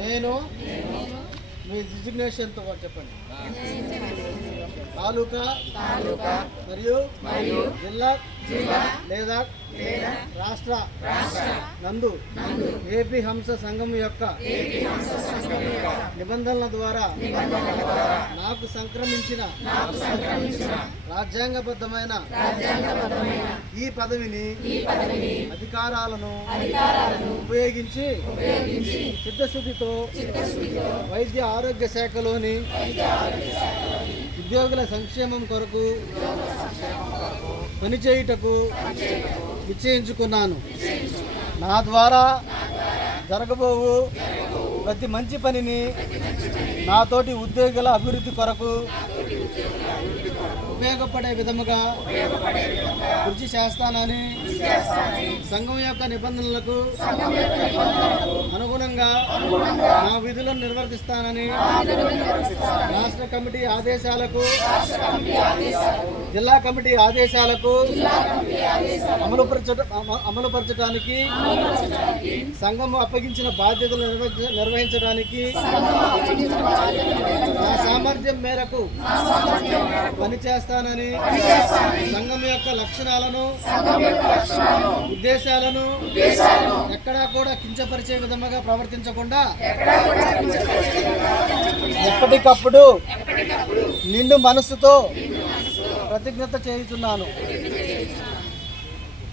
నేను మీ డిజిగ్నేషన్తో చెప్పండి. తాలూకా తాలూకా మరియు మరియు జిల్లా జిల్లా లేదా రాష్ట్ర రాష్ట్ర నందు ఏపీ హంస సంఘం యొక్క నిబంధనల ద్వారా నాకు సంక్రమించిన రాజ్యాంగబద్ధమైన ఈ పదవిని అధికారాలను ఉపయోగించి చిత్తశుద్ధితో వైద్య ఆరోగ్య శాఖలోని ఉద్యోగుల సంక్షేమం కొరకు పనిచేయుటకు నిశ్చయించుకున్నాను. నా ద్వారా జరగబోవు ప్రతి మంచి పనిని నాతోటి ఉద్యోగుల అభివృద్ధి కొరకు ఉపయోగపడే విధముగా కృషి చేస్తానని సంఘం యొక్క నిబంధనలకు నా విధులను నిర్వర్తిస్తానని రాష్ట్ర కమిటీ ఆదేశాలకు జిల్లా కమిటీ ఆదేశాలకు అమలుపరచ అమలుపరచడానికి సంఘం అప్పగించిన బాధ్యతలు నిర్వహించ- నిర్వహించడానికి సామర్థ్యం మేరకు పనిచేస్తానని సంఘం యొక్క లక్షణాలను ఉద్దేశాలను ఎక్కడా కూడా కించపరిచే విధముగా ప్రవర్తించకుండా ఎప్పటికప్పుడు నిండు మనస్సుతో ప్రతిజ్ఞత చేయుతున్నాను